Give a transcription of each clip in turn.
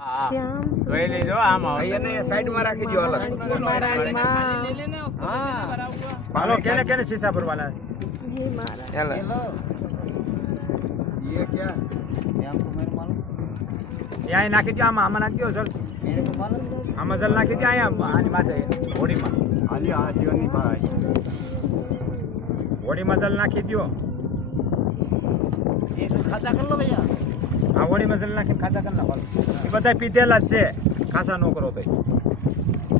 શ્યામ જોઈ લેજો આમાં એને સાઈડમાં રાખી દો અલગ महारानी माँ હાલો કેને કેને शीशा ભરવાના हे महाराज हेलो ये क्या ये हमको मेरे मालूम ત્યાં નાખી દો આમાં આમાં નાખી દો જલ मेरे को मालूम આમાં જલ નાખી દો અહીંયા આની માથે હોડીમાં आली आजीवनी भाई હોડીમાં જલ નાખી દો ये सब खाता कर लो भैया આ હોડીમાં જલ નાખીને ખાતા કરી નાખો એ બધા પીધેલા જ છે ખાસા ન કરો તો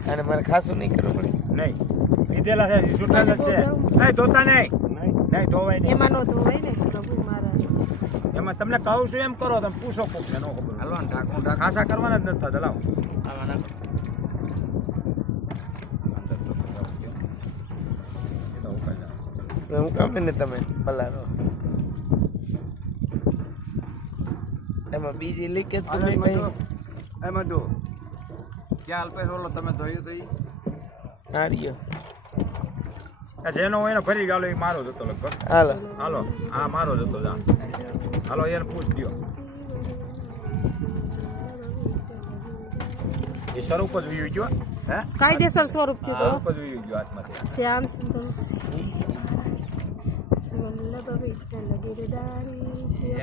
અને મારે ખાસું નહીં કરવું પડે નહીં પીધેલા છે છૂટા જ છે નહીં ધોતા નહીં નહીં ધોવાય નહીં એમાં નો ધોવાય ને પ્રભુ મહારાજ એમાં તમને કહું છું એમ કરો તમે પૂછો કોક ને ન ખબર હાલો ને ઢાંકણું ખાસા કરવાના જ નથી થતા લાવો હું કામ ને તમે પલારો એમાં બીજી લીકેજ તો નહીં ભાઈ એમાં દો ક્યાં અલ્પેશ ઓલો તમે ધોયું તો હાર્યો જેનો હોય એને ફરી ગાલો એ મારો જ હતો લગભગ હાલો હાલો હા મારો જ હતો જા હાલો એને પૂછ દો એ સ્વરૂપ જ વીયું ગયો હે કાયદેસર સ્વરૂપ થયું તો સ્વરૂપ જ વીયું ગયો હાથમાંથી શ્યામ સુંદર શ્રી વલ્લભ વિઠ્ઠલ ગિરધારી શ્રી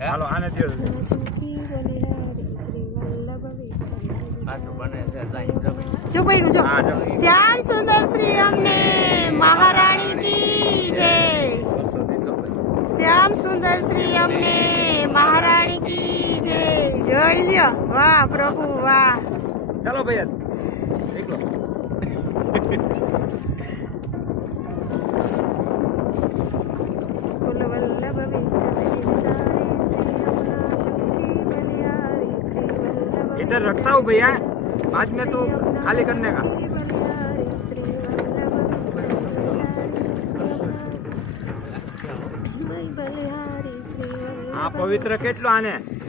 હાલો આને દો જો બન્યું જો હા, જો. શ્યામ સુંદર શ્રી અમને મહારાણી કી જય શ્યામ સુંદર શ્રી અમને મહારાણી કી જય જોઈ લ્યો વાહ પ્રભુ વાહ ચાલો ભાઈ એકલો બોલો વલ્લભ વિઠ્ઠલ ગિરધારી શ્રી રમણા ચૌકી બલિહારી શ્રી વલ્લભ इधर रखता हूँ भैया बाद में तो खाली करने का બલિહારી શ્રી આ પવિત્ર કેટલો આને